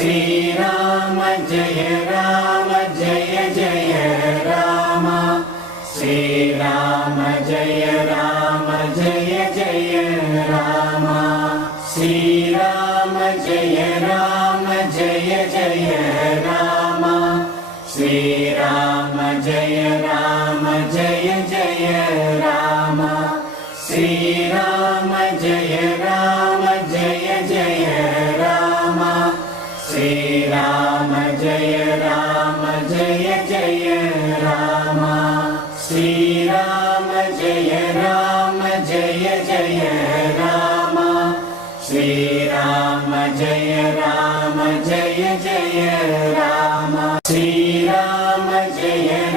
Shriram Jai Jai Ram Shriram Jai Jai Ram Shriram Jai Jai Ram Shriram Jai Jai Ram Shriram Jai Jai Ram Shriram Jai Jai Ram Shriram Jai Jai Ram Shriram Jai Jai Ram Shriram Jai